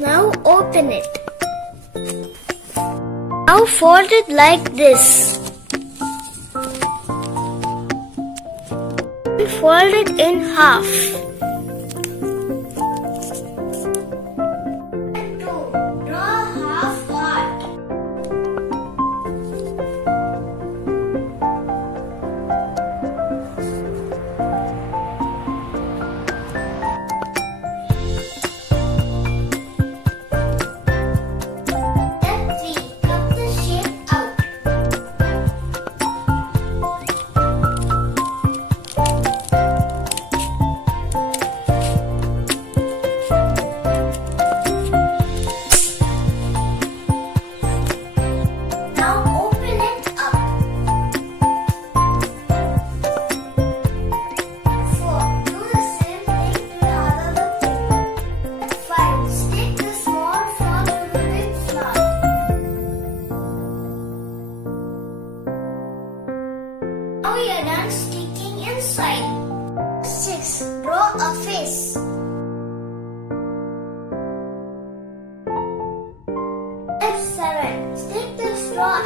Now open it. Now fold it like this. Fold it in half. Draw half heart. Now we are done sticking inside. 6. Draw a face. Step 7. Stick the straw